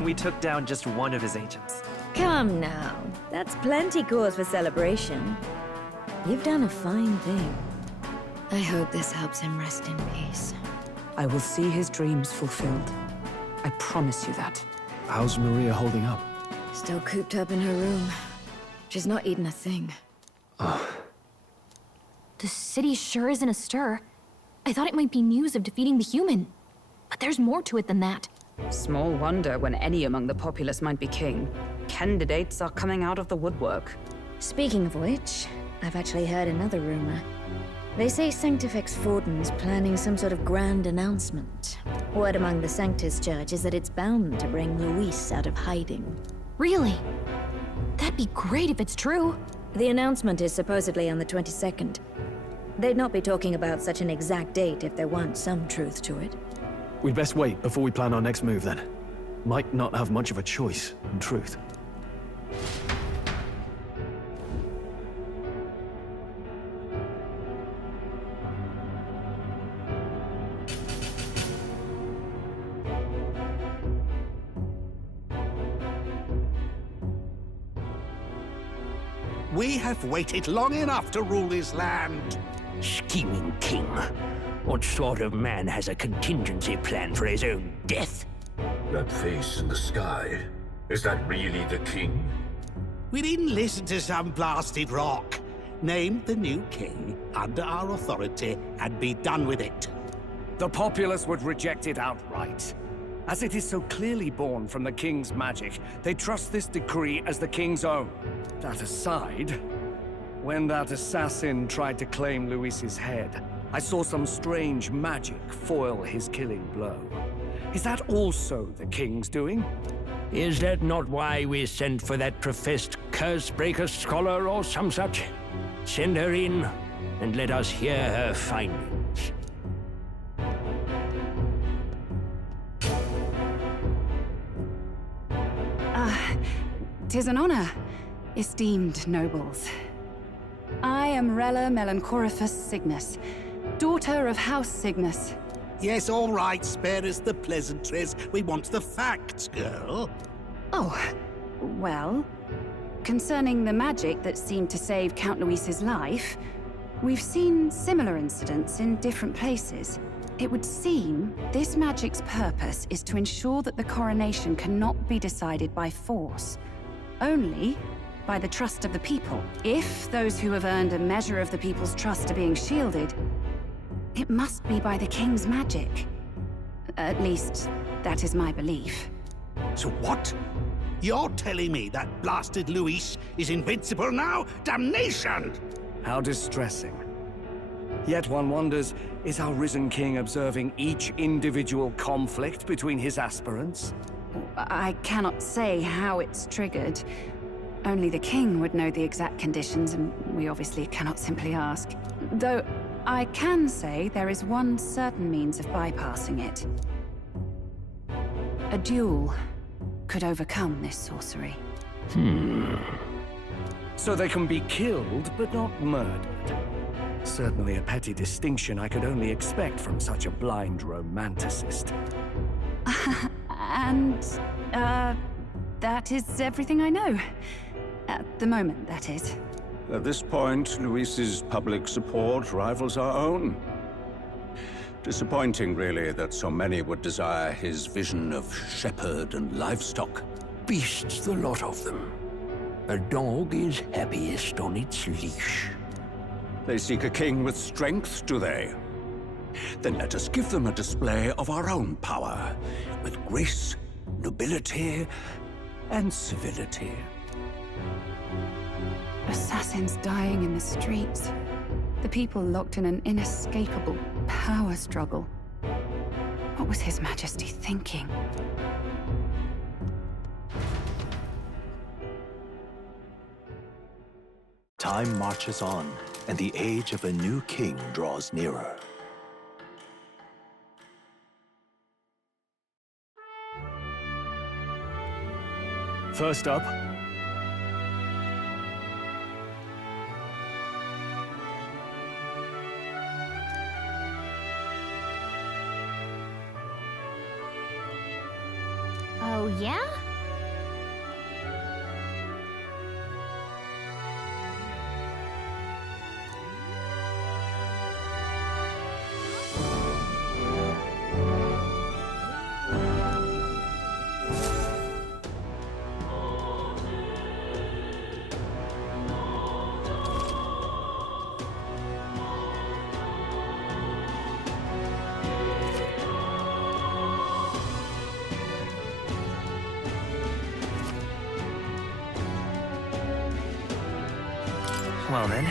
we took down just one of his agents. Come now, that's plenty cause for celebration. You've done a fine thing. I hope this helps him rest in peace. I will see his dreams fulfilled. I promise you that. How's Maria holding up? Still cooped up in her room. She's not eaten a thing. The city sure isn't astir. I thought it might be news of defeating the human. But there's more to it than that. Small wonder when any among the populace might be king. Candidates are coming out of the woodwork. Speaking of which, I've actually heard another rumor. They say Sanctifex Fortin's planning some sort of grand announcement. Word among the Sanctus Church is that it's bound to bring Luis out of hiding. Really? That'd be great if it's true. The announcement is supposedly on the 22nd. They'd not be talking about such an exact date if there weren't some truth to it. We'd best wait before we plan our next move then. Might not have much of a choice, in truth. We have waited long enough to rule this land. Scheming king. What sort of man has a contingency plan for his own death? That face in the sky, is that really the king? We didn't listen to some blasted rock. Name the new king under our authority and be done with it. The populace would reject it outright. As it is so clearly born from the king's magic, they trust this decree as the king's own. That aside, when that assassin tried to claim Luis's head, I saw some strange magic foil his killing blow. Is that also the king's doing? Is that not why we sent for that professed curse-breaker scholar or some such? Send her in, and let us hear her findings. 'Tis an honor, esteemed nobles. I am Rella Melanchorophus Cygnus, daughter of House Cygnus. Yes, all right, spare us the pleasantries. We want the facts, girl. Oh, well, concerning the magic that seemed to save Count Luis's life, we've seen similar incidents in different places. It would seem this magic's purpose is to ensure that the coronation cannot be decided by force, only by the trust of the people. If those who have earned a measure of the people's trust are being shielded, it must be by the king's magic. At least, that is my belief. So what? You're telling me that blasted Luis is invincible now? Damnation! How distressing. Yet one wonders, is our risen king observing each individual conflict between his aspirants? I cannot say how it's triggered. Only the king would know the exact conditions, and we obviously cannot simply ask. Though, I can say there is one certain means of bypassing it. A duel could overcome this sorcery. So they can be killed, but not murdered. Certainly a petty distinction I could only expect from such a blind romanticist. And, that is everything I know. At the moment, that is. At this point, Luis's public support rivals our own. Disappointing, really, that so many would desire his vision of shepherd and livestock. Beasts, the lot of them. A dog is happiest on its leash. They seek a king with strength, do they? Then let us give them a display of our own power, with grace, nobility, and civility. Assassins dying in the streets. The people locked in an inescapable power struggle. What was His Majesty thinking? Time marches on, and the age of a new king draws nearer. First up, Oh, yeah? Well then.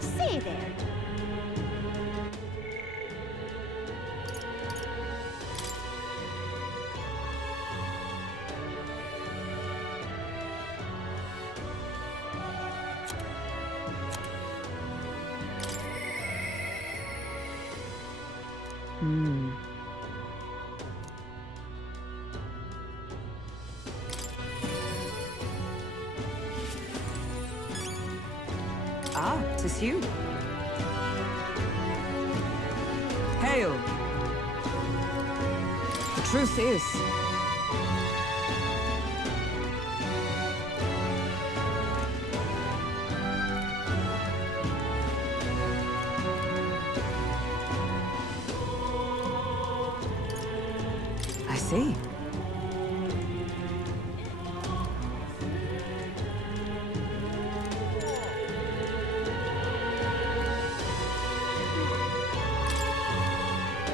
Say there. Ah, 'tis you. Hail! The truth is, I see.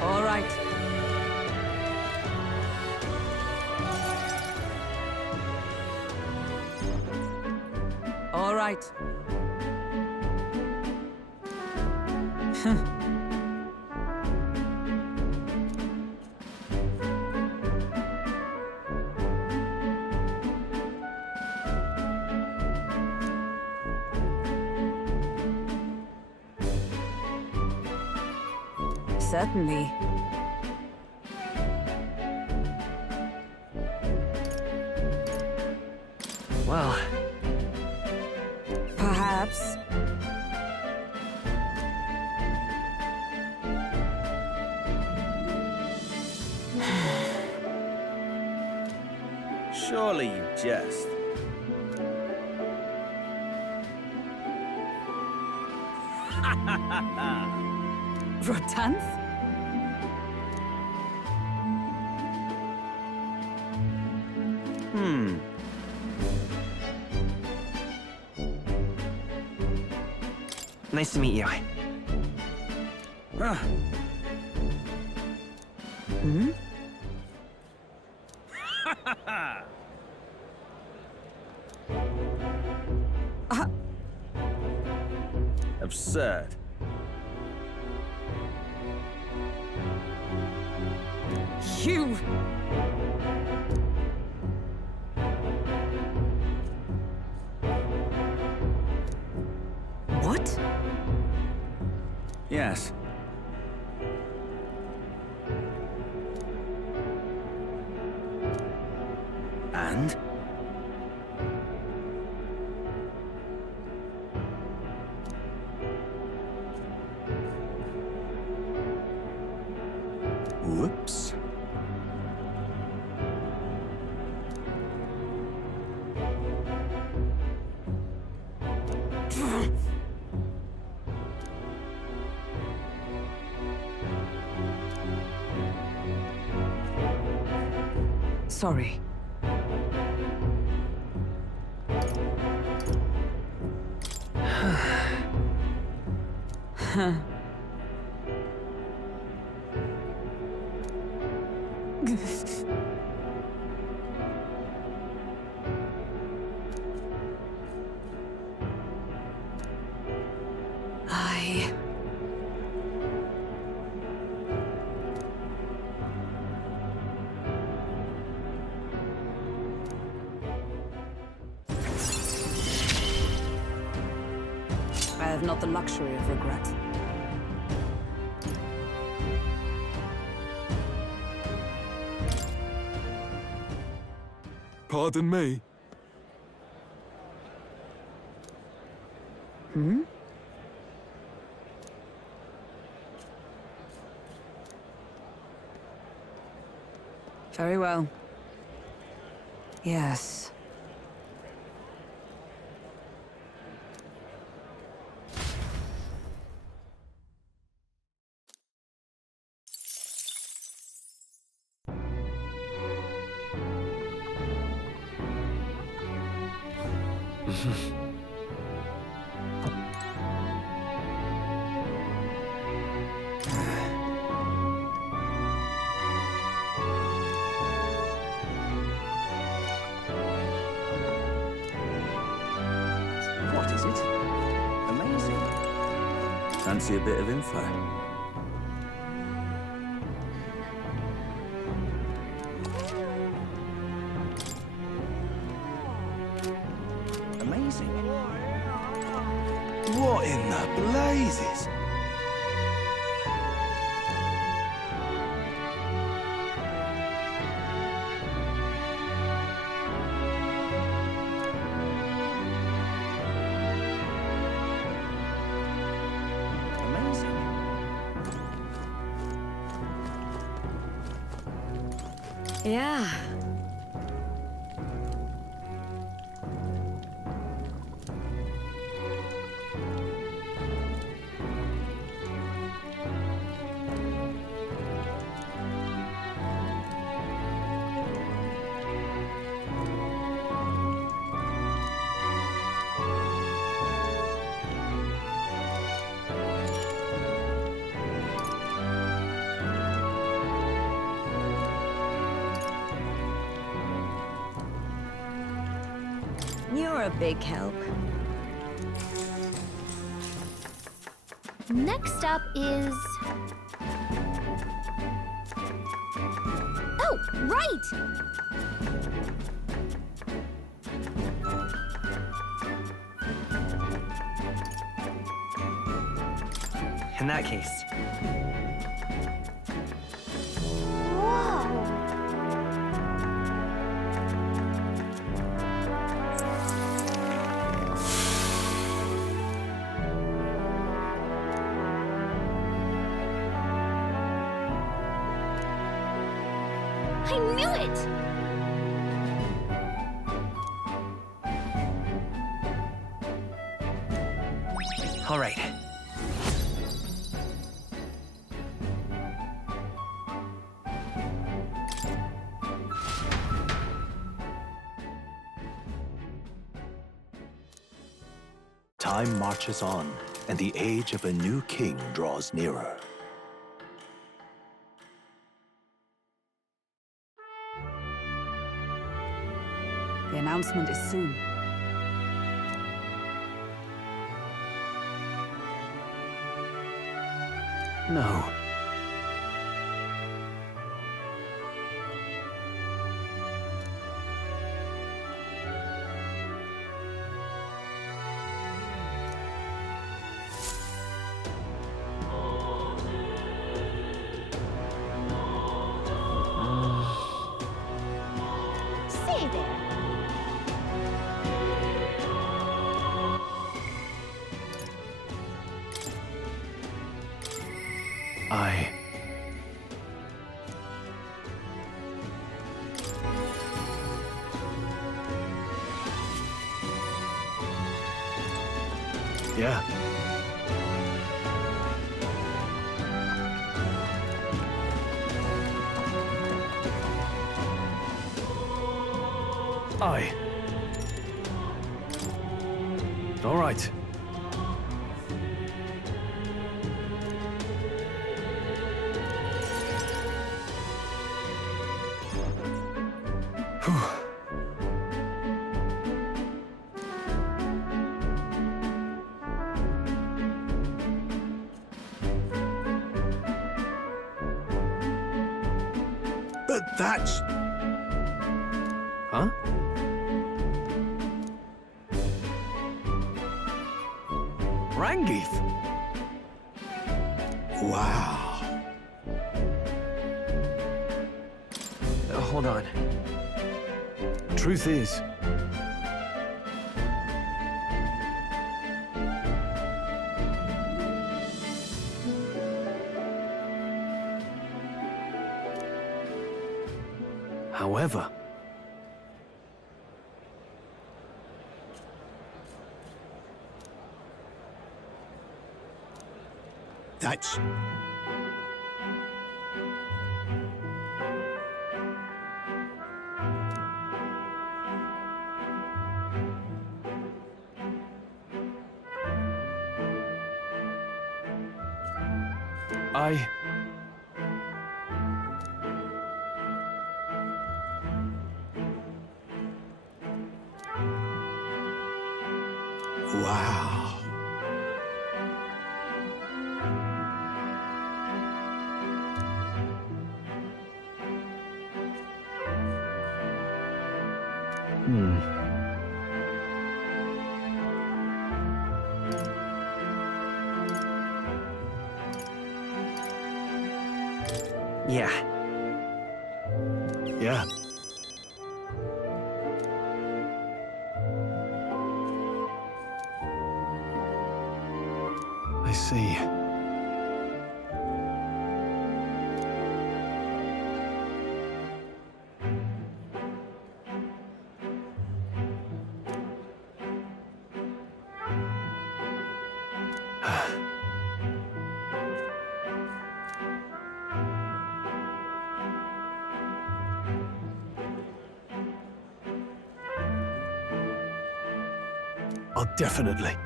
All right. All right. Certainly. Well, Perhaps. Surely you jest. Rotanth? nice to meet you. Hmm? Absurd. You! What? Yes. And? Whoops. Sorry. I... have not the luxury of regret. Pardon me? Hmm? Very well. Yes. What is it? Amazing. Fancy a bit of info? Amazing. What in the blazes? Amazing. Yeah. You're a big help. Next up is... Oh, right! In that case, I knew it! all right. Time marches on, and the age of a new king draws nearer. The announcement is soon. No. Say there. Yeah. Aye. All right. But that's... Huh? Rangith? Wow. Hold on. Truth is, however, That's... Wow. Yeah. yeah. I see. Oh, definitely.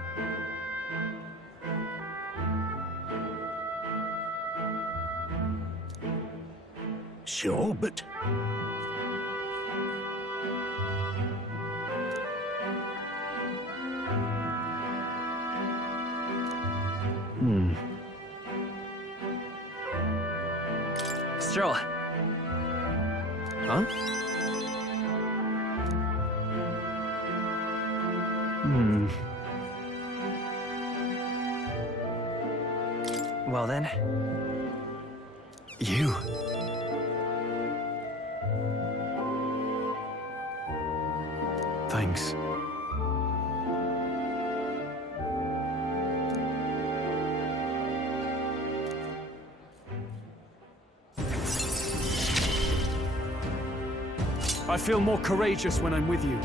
Sure, but... Stroll. Huh? Well then. You. Thanks. I feel more courageous when I'm with you.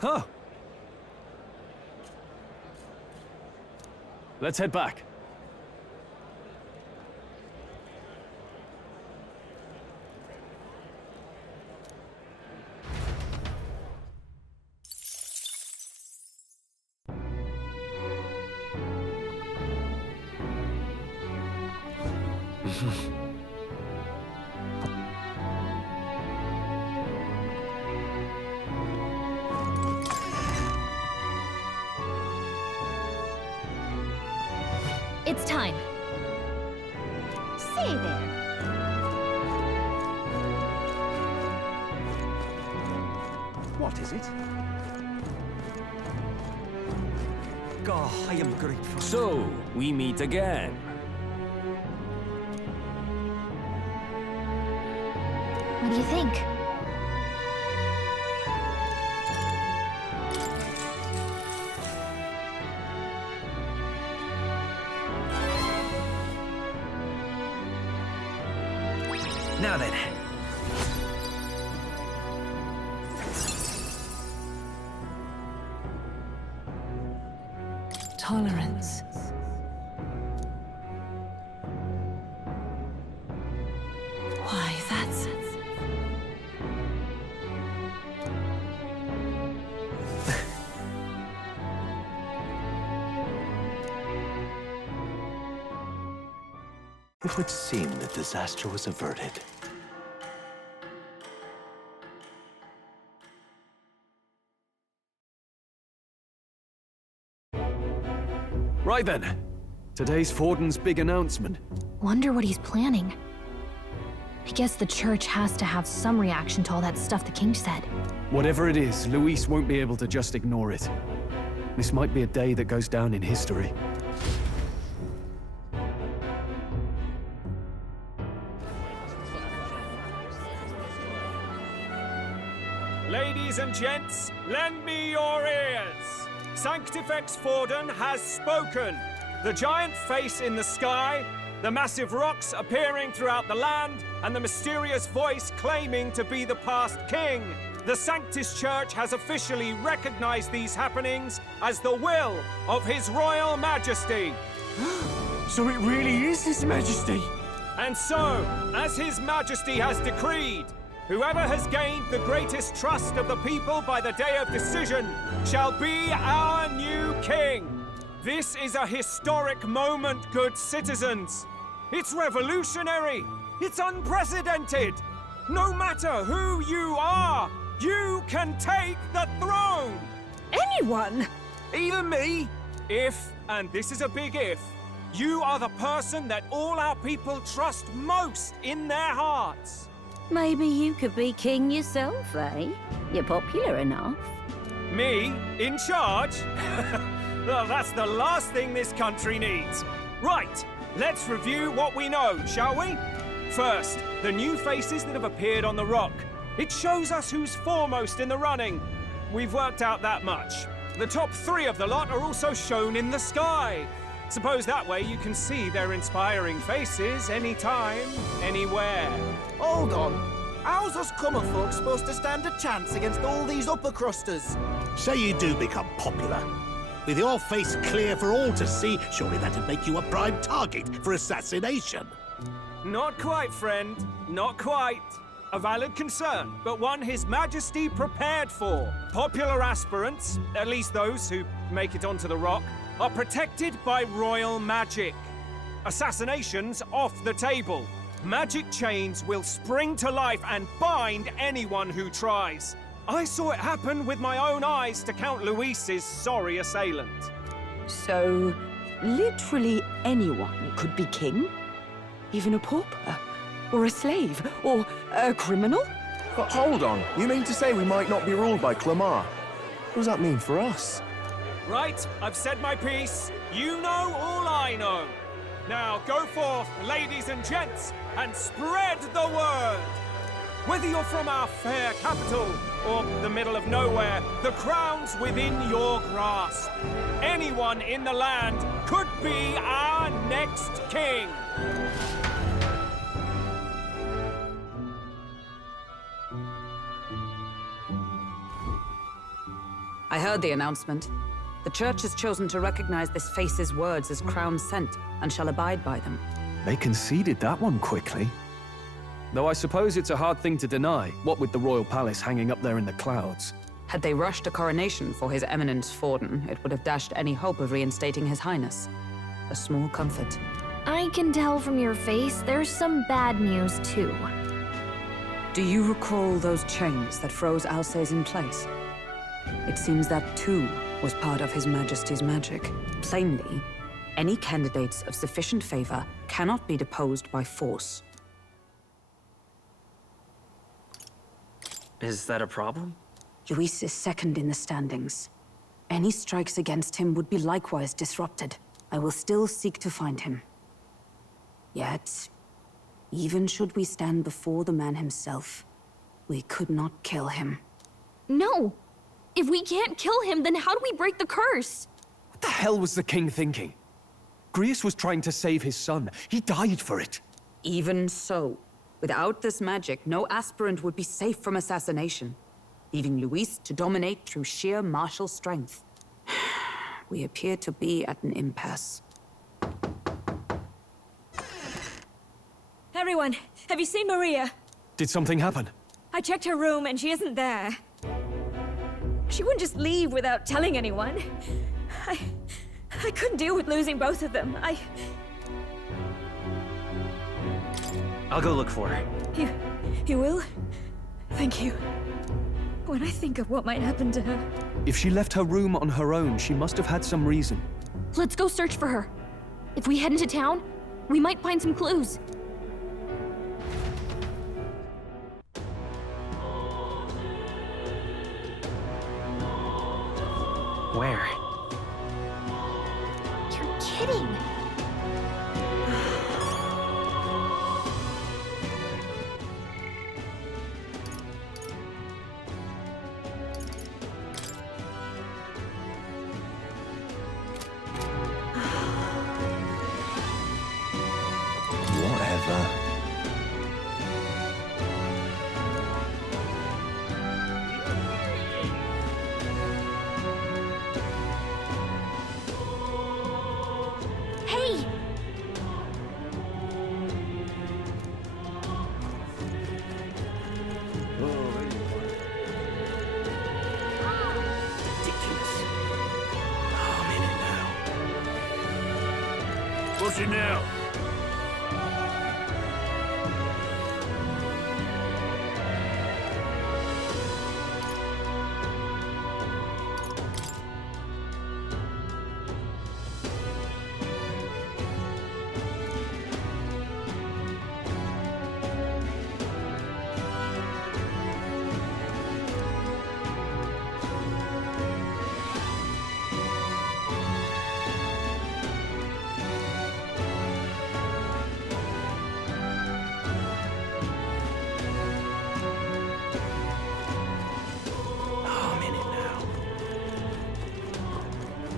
Huh. Let's head back. It's time. Say there. What is it? Oh, I am grateful. So, we meet again. What do you think? Now then. Tolerance. Why, that's... It would seem that disaster was averted. Right then. Today's Forden's big announcement. Wonder what he's planning. I guess the church has to have some reaction to all that stuff the king said. Whatever it is, Luis won't be able to just ignore it. This might be a day that goes down in history. Ladies and gents, lend me your ears. Sanctifex Forden has spoken. The giant face in the sky, the massive rocks appearing throughout the land, and the mysterious voice claiming to be the past king. The Sanctus Church has officially recognized these happenings as the will of His Royal Majesty. So it really is His Majesty? And so, as His Majesty has decreed, whoever has gained the greatest trust of the people by the day of decision shall be our new king. This is a historic moment, good citizens. It's revolutionary. It's unprecedented. No matter who you are, you can take the throne. Anyone? Even me? If, and this is a big if, you are the person that all our people trust most in their hearts. Maybe you could be king yourself, eh? You're popular enough. Me? In charge? Well, that's the last thing this country needs. Right, let's review what we know, shall we? First, the new faces that have appeared on the rock. It shows us who's foremost in the running. We've worked out that much. The top 3 of the lot are also shown in the sky. Suppose that way you can see their inspiring faces anytime, anywhere. Hold on. How's us common folk supposed to stand a chance against all these upper crusters? Say you do become popular. With your face clear for all to see, surely that'd make you a prime target for assassination. Not quite, friend. Not quite. A valid concern, but one His Majesty prepared for. Popular aspirants, at least those who make it onto the rock, are protected by royal magic. Assassinations off the table. Magic chains will spring to life and bind anyone who tries. I saw it happen with my own eyes to Count Luis's sorry assailant. So, literally anyone could be king? Even a pauper? Or a slave? Or a criminal? But hold on, you mean to say we might not be ruled by Clamar? What does that mean for us? Right, I've said my piece. You know all I know. Now go forth, ladies and gents, and spread the word. Whether you're from our fair capital or the middle of nowhere, the crown's within your grasp. Anyone in the land could be our next king. I heard the announcement. The church has chosen to recognize this face's words as crown sent and shall abide by them. They conceded that one quickly. Though I suppose it's a hard thing to deny, what with the royal palace hanging up there in the clouds. Had they rushed a coronation for His Eminence Forden, it would have dashed any hope of reinstating His Highness. A small comfort. I can tell from your face there's some bad news, too. Do you recall those chains that froze Alsace in place? It seems that, too, was part of His Majesty's magic. Plainly, any candidates of sufficient favor cannot be deposed by force. Is that a problem? Luis is second in the standings. Any strikes against him would be likewise disrupted. I will still seek to find him. Yet, even should we stand before the man himself, we could not kill him. No! If we can't kill him, then how do we break the curse? What the hell was the king thinking? Grius was trying to save his son. He died for it. Even so, without this magic, no aspirant would be safe from assassination, leaving Luis to dominate through sheer martial strength. We appear to be at an impasse. Everyone, have you seen Maria? Did something happen? I checked her room and she isn't there. She wouldn't just leave without telling anyone. I couldn't deal with losing both of them. I'll go look for her. You will? Thank you. When I think of what might happen to her... If she left her room on her own, she must have had some reason. Let's go search for her. If we head into town, we might find some clues. Where? You're kidding. Whatever. Hey! Ridiculous. Oh, I'm in it now. What's it now?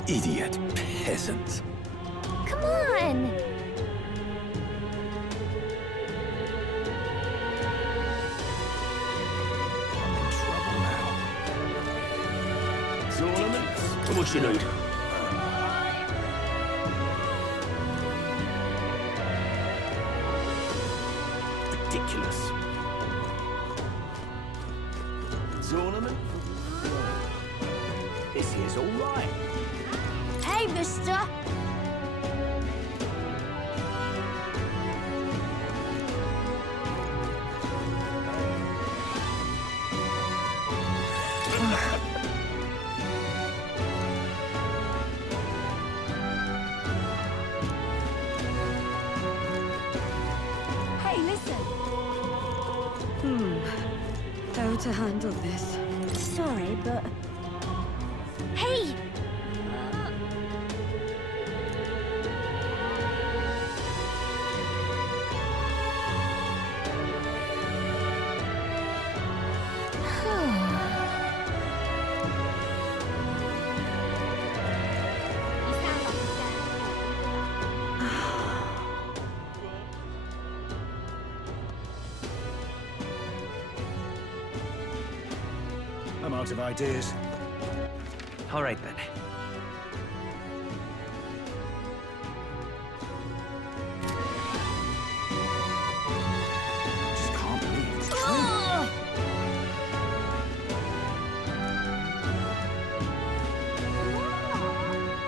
Idiot peasant. Come on! I'm in trouble now. Tournaments? What you need? Ridiculous. Tournament? This here's all right. Hey, mister! Hey, listen. How to handle this? Sorry, but Hey! I'm out of ideas. All right then. Just can't believe it's true.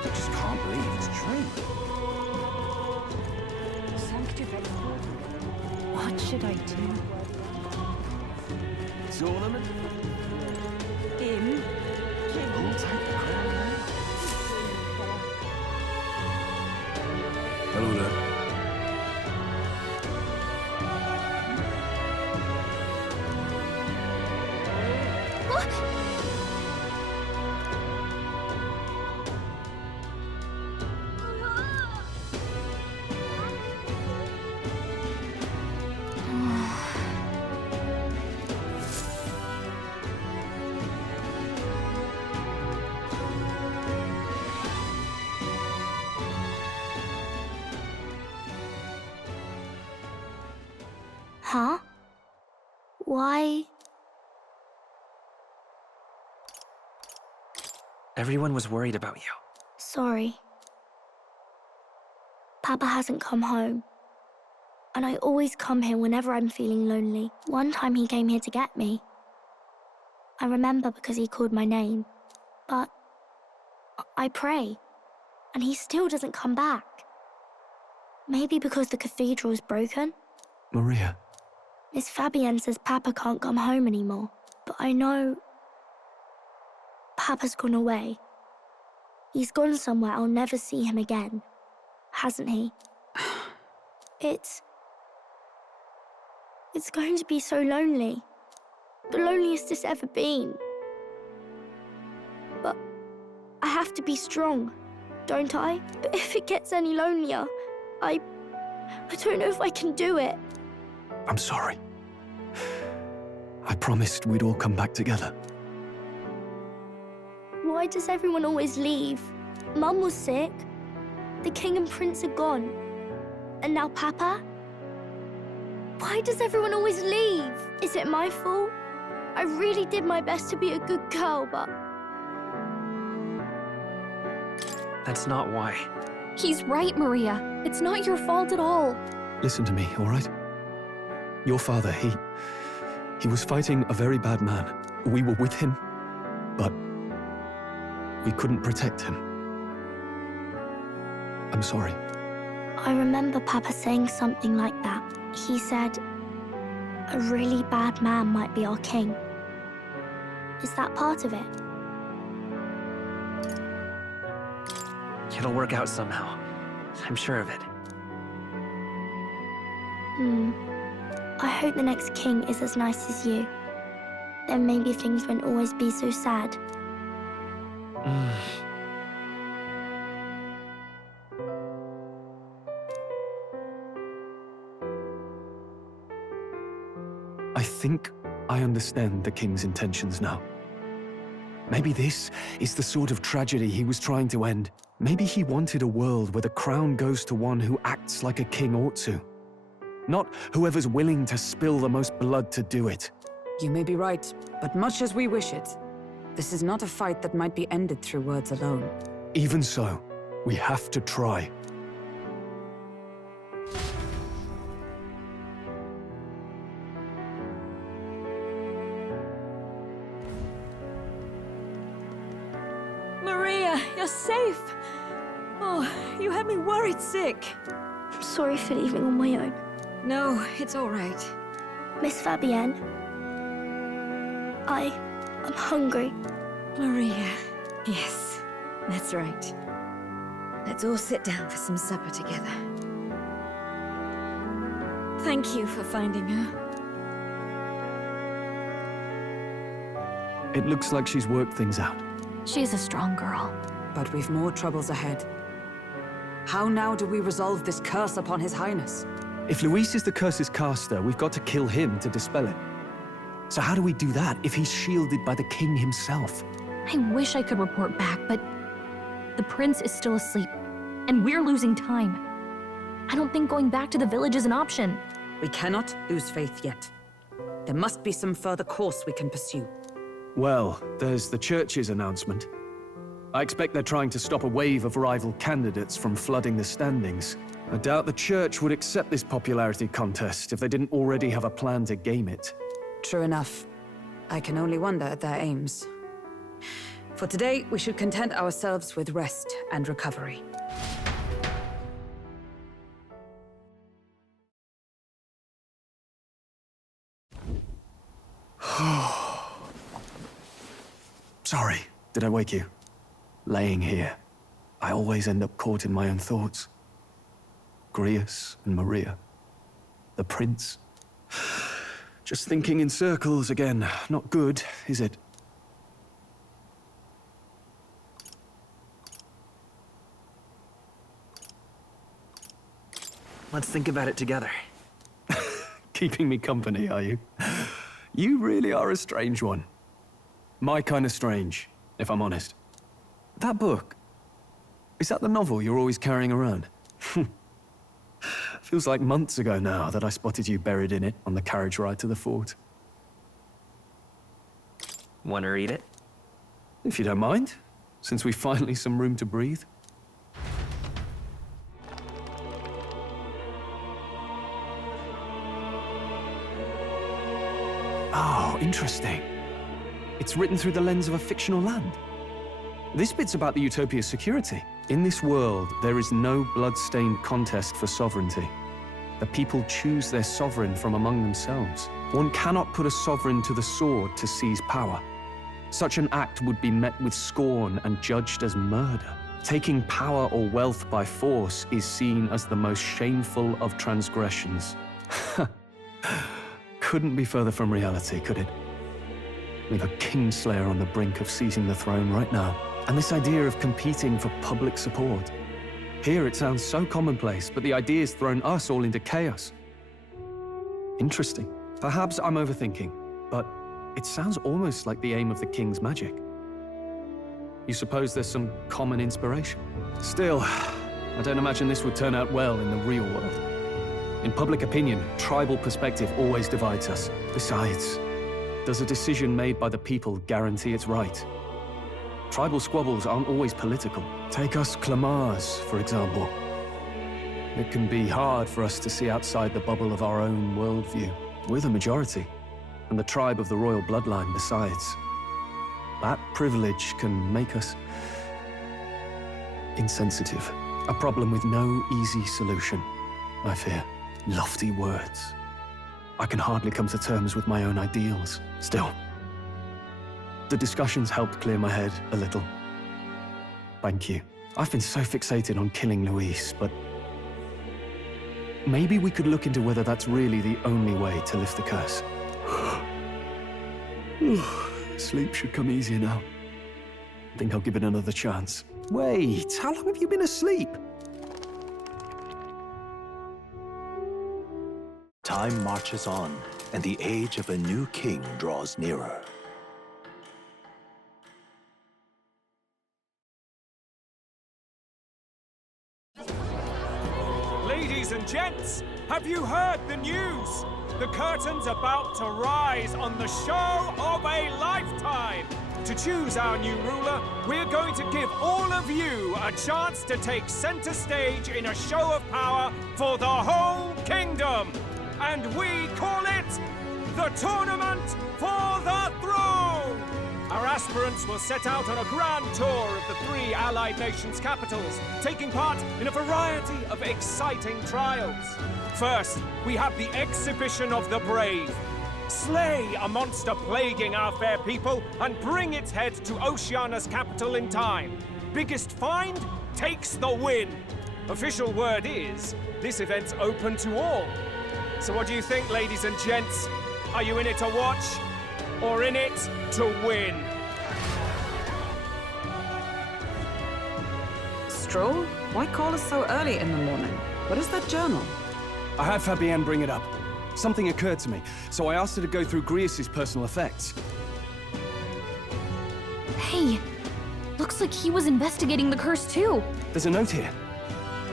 Just can't believe it's true. what should I do? Tournament? In. Who'll take the crown now? Hello there. Huh? Why? Everyone was worried about you. Sorry. Papa hasn't come home. And I always come here whenever I'm feeling lonely. One time he came here to get me. I remember because he called my name. But I pray, and he still doesn't come back. Maybe because the cathedral's broken? Maria. Miss Fabienne says Papa can't come home anymore. But I know Papa's gone away. He's gone somewhere I'll never see him again. hasn't he? It's going to be so lonely. The loneliest it's ever been. But I have to be strong, don't I? But if it gets any lonelier, I don't know if I can do it. I'm sorry. I promised we'd all come back together. Why does everyone always leave? Mum was sick. The king and prince are gone. And now Papa? Why does everyone always leave? Is it my fault? I really did my best to be a good girl, but... That's not why. He's right, Maria. It's not your fault at all. Listen to me, all right? Your father, he was fighting a very bad man. We were with him, but we couldn't protect him. I'm sorry. I remember Papa saying something like that. He said, a really bad man might be our king. Is that part of it? It'll work out somehow. I'm sure of it. I hope the next king is as nice as you. Then maybe things won't always be so sad. I think I understand the king's intentions now. Maybe this is the sort of tragedy he was trying to end. Maybe he wanted a world where the crown goes to one who acts like a king ought to. Not whoever's willing to spill the most blood to do it. You may be right, but much as we wish it, this is not a fight that might be ended through words alone. Even so, we have to try. Maria, you're safe. Oh, you had me worried sick. I'm sorry for leaving on my own. No, it's all right. Miss Fabienne, I'm hungry. Maria, yes, that's right. Let's all sit down for some supper together. Thank you for finding her. It looks like she's worked things out. She's a strong girl. But we've more troubles ahead. How now do we resolve this curse upon His Highness? If Luis is the curse's caster, we've got to kill him to dispel it. So how do we do that if he's shielded by the king himself? I wish I could report back, but the prince is still asleep, and we're losing time. I don't think going back to the village is an option. We cannot lose faith yet. There must be some further course we can pursue. Well, there's the church's announcement. I expect they're trying to stop a wave of rival candidates from flooding the standings. I doubt the church would accept this popularity contest if they didn't already have a plan to game it. True enough. I can only wonder at their aims. For today, we should content ourselves with rest and recovery. Sorry, did I wake you? Laying here, I always end up caught in my own thoughts. Grius and Maria. The prince. Just thinking in circles again. Not good, is it? Let's think about it together. Keeping me company, are you? You really are a strange one. My kind of strange, if I'm honest. That book, is that the novel you're always carrying around? Feels like months ago now that I spotted you buried in it on the carriage ride to the fort. Want to read it? If you don't mind, since we've finally some room to breathe. Oh, interesting. It's written through the lens of a fictional land. This bit's about the Utopia's security. In this world, there is no blood-stained contest for sovereignty. The people choose their sovereign from among themselves. One cannot put a sovereign to the sword to seize power. Such an act would be met with scorn and judged as murder. Taking power or wealth by force is seen as the most shameful of transgressions. Couldn't be further from reality, could it? We have a kingslayer on the brink of seizing the throne right now. And this idea of competing for public support. Here it sounds so commonplace, but the idea has thrown us all into chaos. Interesting. Perhaps I'm overthinking, but it sounds almost like the aim of the king's magic. You suppose there's some common inspiration? Still, I don't imagine this would turn out well in the real world. In public opinion, tribal perspective always divides us. Besides, does a decision made by the people guarantee it's right? Tribal squabbles aren't always political. Take us Clamars, for example. It can be hard for us to see outside the bubble of our own worldview. We're the majority, and the tribe of the royal bloodline besides. That privilege can make us insensitive. A problem with no easy solution, I fear. Lofty words. I can hardly come to terms with my own ideals. Still, the discussions helped clear my head a little. Thank you. I've been so fixated on killing Luis, but maybe we could look into whether that's really the only way to lift the curse. Sleep should come easier now. I think I'll give it another chance. Wait, how long have you been asleep? Time marches on, and the age of a new king draws nearer. Ladies and gents, have you heard the news? The curtain's about to rise on the show of a lifetime. To choose our new ruler, we're going to give all of you a chance to take center stage in a show of power for the whole kingdom. And we call it the Tournament for the Throne! Our aspirants will set out on a grand tour of the 3 allied nations' capitals, taking part in a variety of exciting trials. First, we have the exhibition of the brave. Slay a monster plaguing our fair people and bring its head to Oceania's capital in time. Biggest find takes the win. Official word is, this event's open to all. So what do you think, ladies and gents? Are you in it to watch, or in it to win? Stroll? Why call us so early in the morning? What is that journal? I had Fabienne bring it up. Something occurred to me, so I asked her to go through Grius's personal effects. Hey, looks like he was investigating the curse too. There's a note here.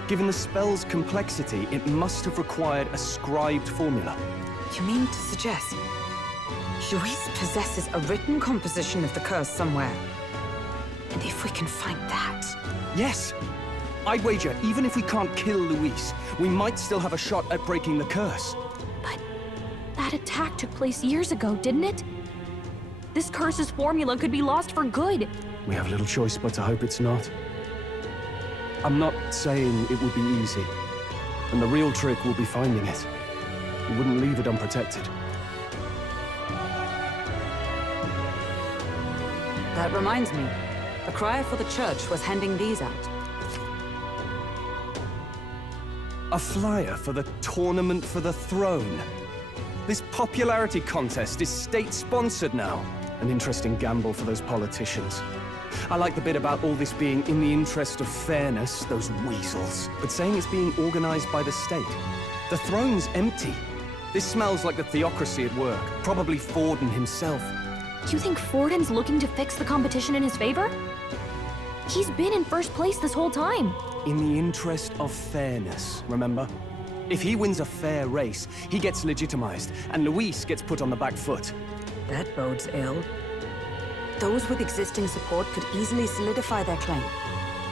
Given the spell's complexity, it must have required a scribed formula. You mean to suggest Luis possesses a written composition of the curse somewhere? And if we can find that... Yes! I'd wager, even if we can't kill Luis, we might still have a shot at breaking the curse. But that attack took place years ago, didn't it? This curse's formula could be lost for good. We have little choice but to hope it's not. I'm not saying it would be easy, and the real trick will be finding it. We wouldn't leave it unprotected. That reminds me. A crier for the church was handing these out. A flyer for the Tournament for the Throne. This popularity contest is state-sponsored now. An interesting gamble for those politicians. I like the bit about all this being in the interest of fairness, those weasels. But saying it's being organized by the state. The throne's empty. This smells like the theocracy at work. Probably Forden himself. You think Forden's looking to fix the competition in his favor? He's been in first place this whole time. In the interest of fairness, remember? If he wins a fair race, he gets legitimized, and Luis gets put on the back foot. That bodes ill. Those with existing support could easily solidify their claim.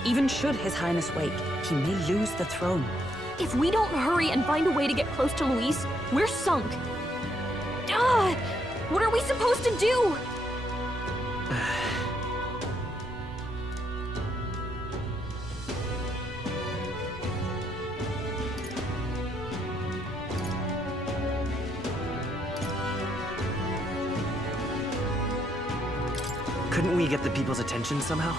Even should His Highness wake, he may lose the throne. If we don't hurry and find a way to get close to Luis, we're sunk. What are we supposed to do? Couldn't we get the people's attention somehow?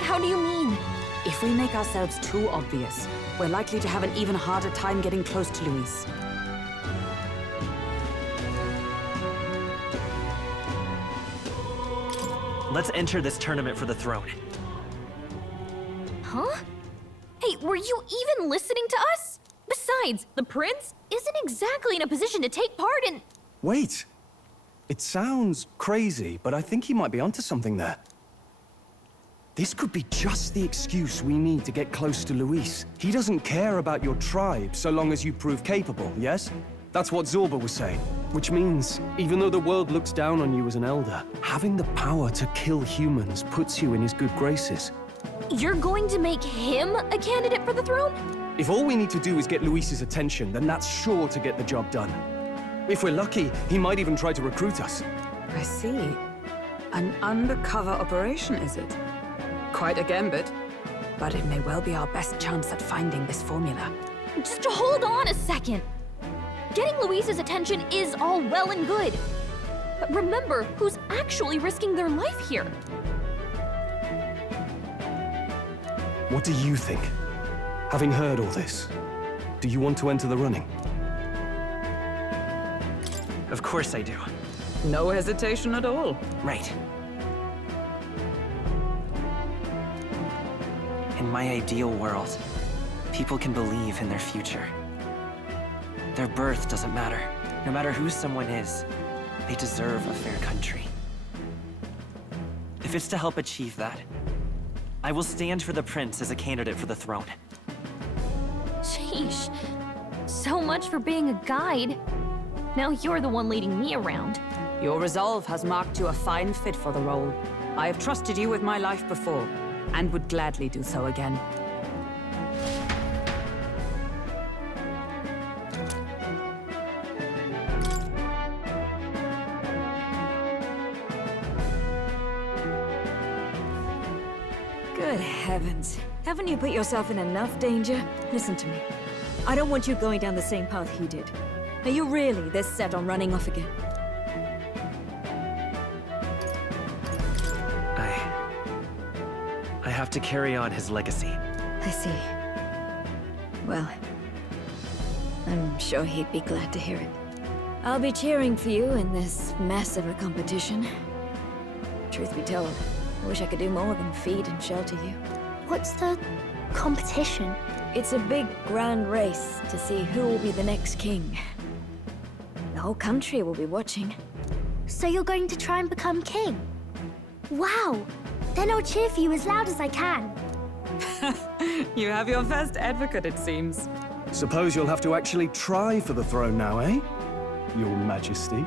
How do you mean? If we make ourselves too obvious, we're likely to have an even harder time getting close to Luis. Let's enter this tournament for the throne. Huh? Hey, were you even listening to us? Besides, the prince isn't exactly in a position to take part in... Wait. It sounds crazy, but I think he might be onto something there. This could be just the excuse we need to get close to Luis. He doesn't care about your tribe so long as you prove capable, yes? That's what Zorba was saying. Which means, even though the world looks down on you as an elder, having the power to kill humans puts you in his good graces. You're going to make him a candidate for the throne? If all we need to do is get Luis's attention, then that's sure to get the job done. If we're lucky, he might even try to recruit us. I see. An undercover operation, is it? Quite a gambit. But it may well be our best chance at finding this formula. Just hold on a second. Getting Luis's attention is all well and good. But remember who's actually risking their life here. What do you think? Having heard all this, do you want to enter the running? Of course I do. No hesitation at all. Right. In my ideal world, people can believe in their future. Their birth doesn't matter. No matter who someone is, they deserve a fair country. If it's to help achieve that, I will stand for the prince as a candidate for the throne. Sheesh. So much for being a guide. Now you're the one leading me around. Your resolve has marked you a fine fit for the role. I have trusted you with my life before, and would gladly do so again. Good heavens. Haven't you put yourself in enough danger? Listen to me. I don't want you going down the same path he did. Are you really this set on running off again? I have to carry on his legacy. I see. Well, I'm sure he'd be glad to hear it. I'll be cheering for you in this mess of a competition. Truth be told, I wish I could do more than feed and shelter you. What's the competition? It's a big, grand race to see who will be the next king. The whole country will be watching. So you're going to try and become king? Wow! Then I'll cheer for you as loud as I can. You have your first advocate, it seems. Suppose you'll have to actually try for the throne now, eh? Your Majesty.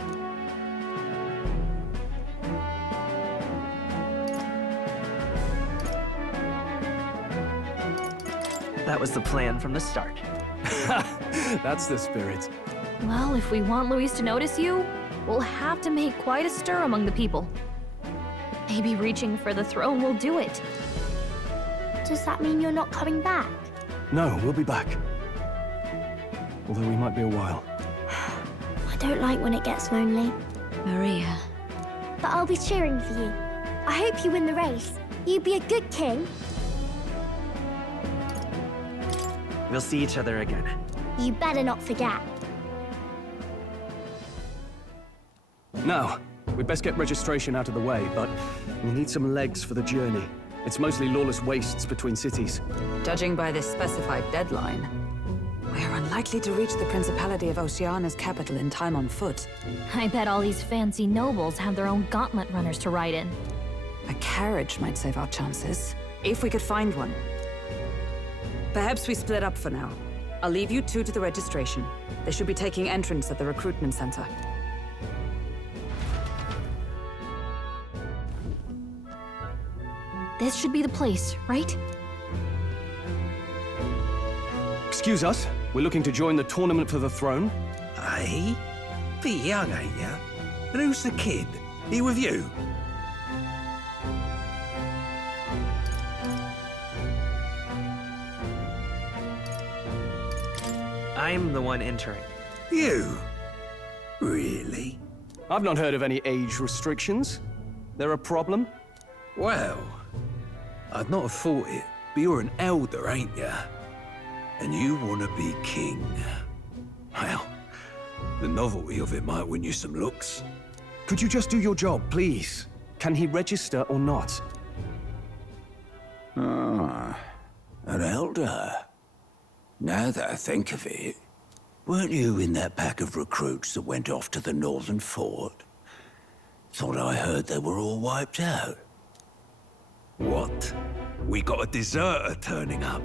That was the plan from the start. That's the spirit. Well, if we want Luis to notice you, we'll have to make quite a stir among the people. Maybe reaching for the throne will do it. Does that mean you're not coming back? No, we'll be back. Although we might be a while. I don't like when it gets lonely. Maria. But I'll be cheering for you. I hope you win the race. You be a good king. We'll see each other again. You better not forget. Now, we'd best get registration out of the way, but we'll need some legs for the journey. It's mostly lawless wastes between cities. Judging by this specified deadline, we are unlikely to reach the Principality of Oceana's capital in time on foot. I bet all these fancy nobles have their own gauntlet runners to ride in. A carriage might save our chances, if we could find one. Perhaps we split up for now. I'll leave you two to the registration. They should be taking entrance at the recruitment center. This should be the place, right? Excuse us, we're looking to join the tournament for the throne. Aye? Bit young, ain't ya? And who's the kid? He with you? I'm the one entering. You? Really? I've not heard of any age restrictions. There a problem? Well, I'd not have thought it. But you're an elder, ain't ya? And you want to be king. Well, the novelty of it might win you some looks. Could you just do your job, please? Can he register or not? Ah, an elder. Now that I think of it, weren't you in that pack of recruits that went off to the northern fort? Thought I heard they were all wiped out. What? We got a deserter turning up?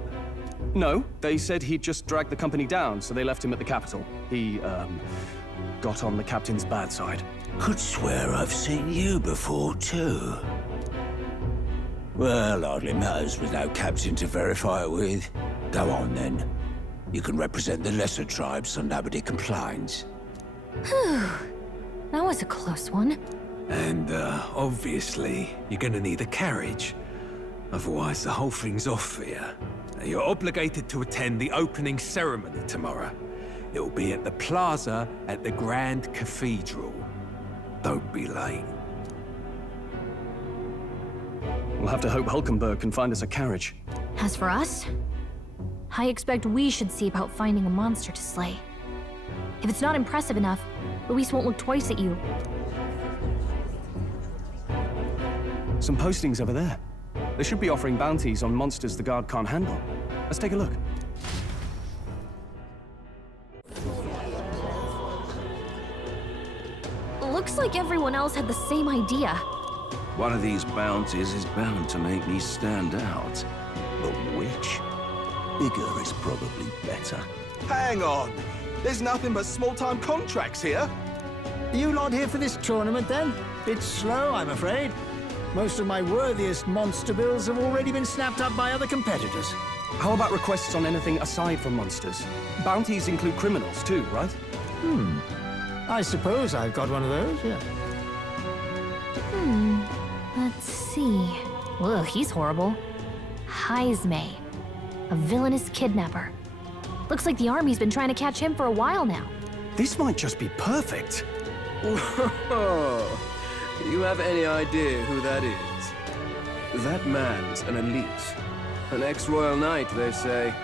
No, they said he'd just dragged the company down, so they left him at the capital. He, got on the captain's bad side. Could swear I've seen you before, too. Well, hardly matters with no captain to verify it with. Go on, then. You can represent the lesser tribes so nobody complains. Whew. That was a close one. And, obviously, you're gonna need a carriage. Otherwise, the whole thing's off for you. You're obligated to attend the opening ceremony tomorrow. It'll be at the plaza at the Grand Cathedral. Don't be late. We'll have to hope Hulkenberg can find us a carriage. As for us, I expect we should see about finding a monster to slay. If it's not impressive enough, Luis won't look twice at you. Some postings over there. They should be offering bounties on monsters the guard can't handle. Let's take a look. Looks like everyone else had the same idea. One of these bounties is bound to make me stand out. But which? Bigger is probably better. Hang on! There's nothing but small-time contracts here. You lot here for this tournament, then? Bit slow, I'm afraid. Most of my worthiest monster bills have already been snapped up by other competitors. How about requests on anything aside from monsters? Bounties include criminals too, right? I suppose I've got one of those, yeah. Let's see. Ugh, he's horrible. Heisme, a villainous kidnapper. Looks like the army's been trying to catch him for a while now. This might just be perfect. Whoa! You have any idea who that is? That man's an elite. An ex-royal knight, they say.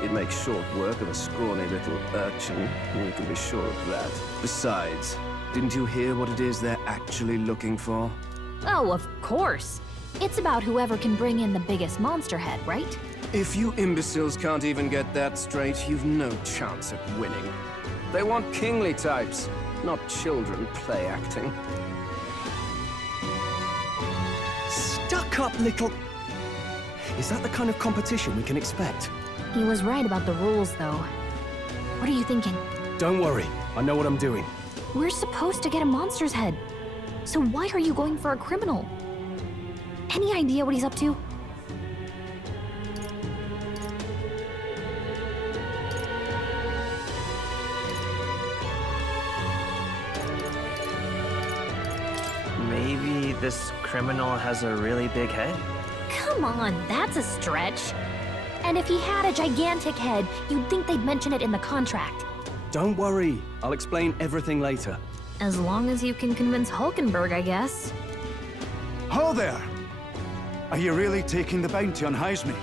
He'd make short work of a scrawny little urchin. You can be sure of that. Besides, didn't you hear what it is they're actually looking for? Oh, of course. It's about whoever can bring in the biggest monster head, right? If you imbeciles can't even get that straight, you've no chance at winning. They want kingly types, not children play acting. Stuck-up little... Is that the kind of competition we can expect? He was right about the rules, though. What are you thinking? Don't worry, I know what I'm doing. We're supposed to get a monster's head. So why are you going for a criminal? Any idea what he's up to? Maybe this criminal has a really big head? Come on, that's a stretch. And if he had a gigantic head, you'd think they'd mention it in the contract. Don't worry, I'll explain everything later. As long as you can convince Hulkenberg, I guess. Ho there! Are you really taking the bounty on Heisme?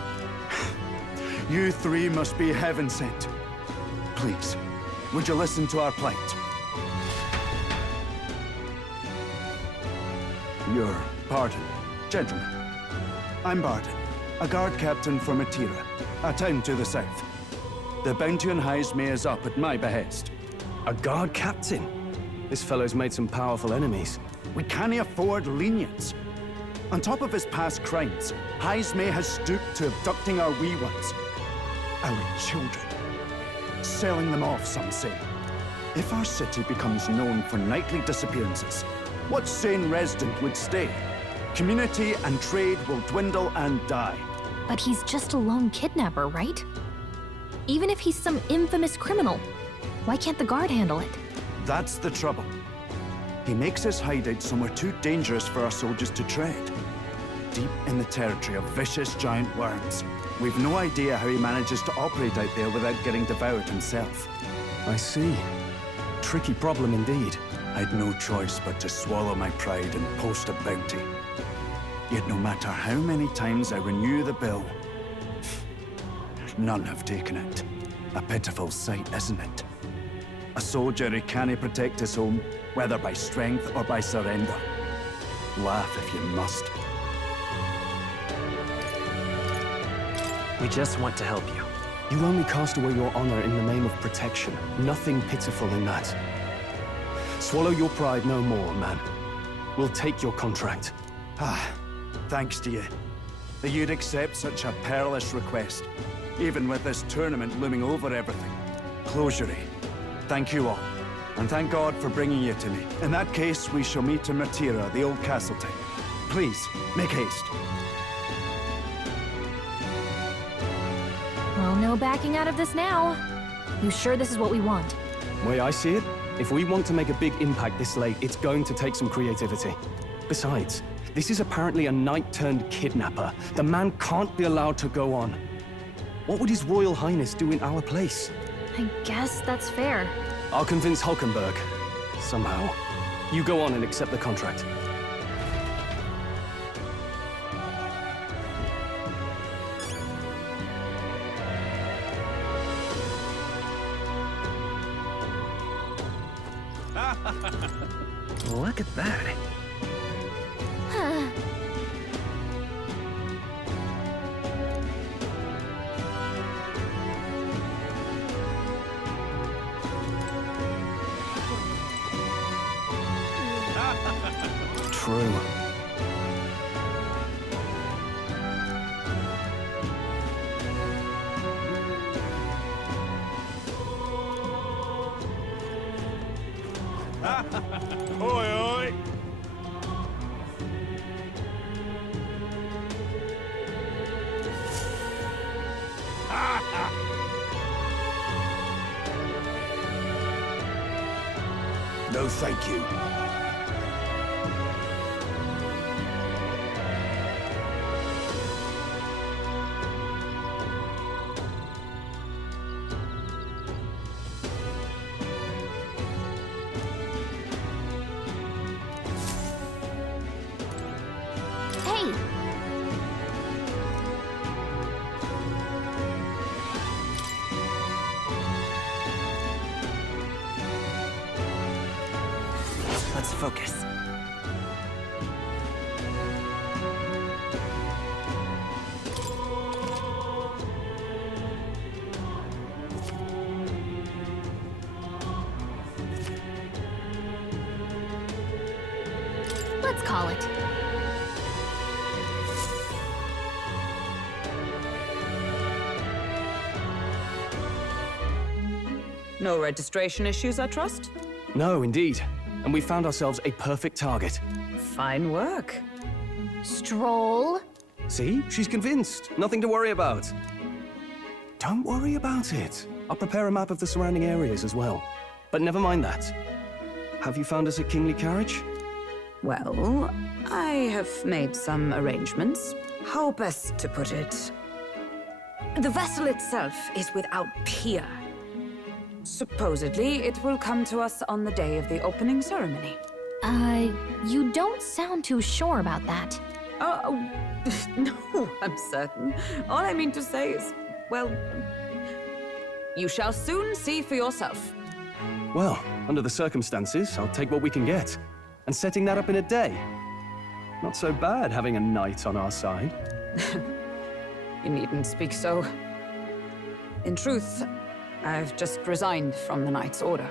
You three must be heaven sent. Please, would you listen to our plight? Your pardon, gentlemen. I'm Barton, a guard captain for Matira, a town to the south. The bounty on Heisme is up at my behest. A guard captain? This fellow's made some powerful enemies. We can't afford lenience. On top of his past crimes, Heisme has stooped to abducting our wee ones. Our children. Selling them off, some say. If our city becomes known for nightly disappearances, what sane resident would stay? Community and trade will dwindle and die. But he's just a lone kidnapper, right? Even if he's some infamous criminal, why can't the guard handle it? That's the trouble. He makes his hideout somewhere too dangerous for our soldiers to tread. Deep in the territory of vicious giant worms. We've no idea how he manages to operate out there without getting devoured himself. I see. Tricky problem indeed. I'd no choice but to swallow my pride and post a bounty. Yet no matter how many times I renew the bill, none have taken it. A pitiful sight, isn't it? A soldier who can't protect his home, whether by strength or by surrender. Laugh if you must. We just want to help you. You only cast away your honor in the name of protection. Nothing pitiful in that. Swallow your pride no more, man. We'll take your contract. Ah, thanks to you. That you'd accept such a perilous request, even with this tournament looming over everything. Closure. Thank you all, and thank God for bringing you to me. In that case, we shall meet in Matira, the old castle town. Please, make haste. Well, no backing out of this now. You sure this is what we want? The way I see it, if we want to make a big impact this late, it's going to take some creativity. Besides, this is apparently a knight-turned-kidnapper. The man can't be allowed to go on. What would His Royal Highness do in our place? I guess that's fair. I'll convince Hulkenberg. Somehow. You go on and accept the contract. Look at that. True. Oi, oi! No, thank you. Hey! Let's focus. Let's call it. No registration issues, I trust? No, indeed. And we found ourselves a perfect target. Fine work. Stroll. See? She's convinced. Nothing to worry about. Don't worry about it. I'll prepare a map of the surrounding areas as well. But never mind that. Have you found us a kingly carriage? Well, I have made some arrangements. How best to put it? The vessel itself is without peer. Supposedly, it will come to us on the day of the opening ceremony. You don't sound too sure about that. No, I'm certain. All I mean to say is, well, you shall soon see for yourself. Well, under the circumstances, I'll take what we can get. And setting that up in a day. Not so bad having a knight on our side. You needn't speak so. In truth, I've just resigned from the Knight's Order.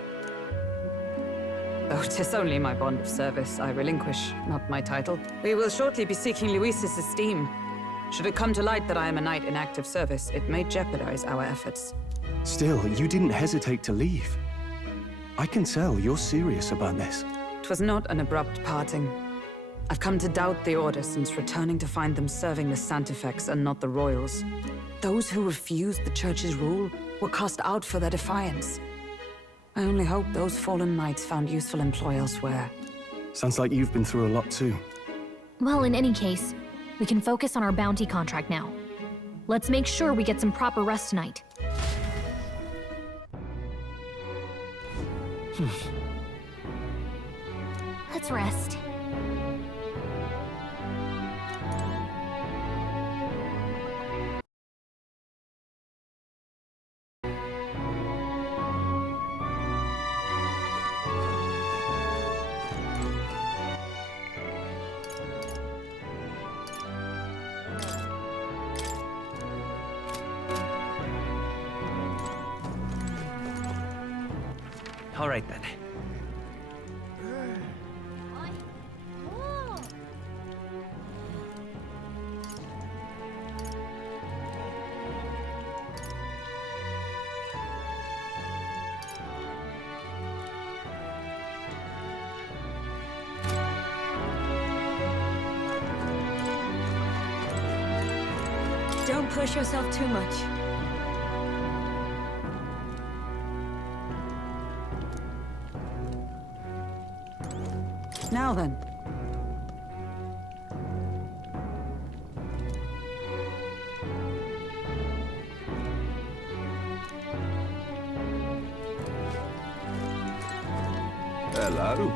Though 'tis only my bond of service I relinquish, not my title. We will shortly be seeking Luis's esteem. Should it come to light that I am a knight in active service, it may jeopardize our efforts. Still, you didn't hesitate to leave. I can tell you're serious about this. It was not an abrupt parting. I've come to doubt the Order since returning to find them serving the Santifex and not the Royals. Those who refused the Church's rule were cast out for their defiance. I only hope those fallen knights found useful employ elsewhere. Sounds like you've been through a lot too. Well, in any case, we can focus on our bounty contract now. Let's make sure we get some proper rest tonight. Let's rest. All right then. Don't push yourself too much. Now then. Hello.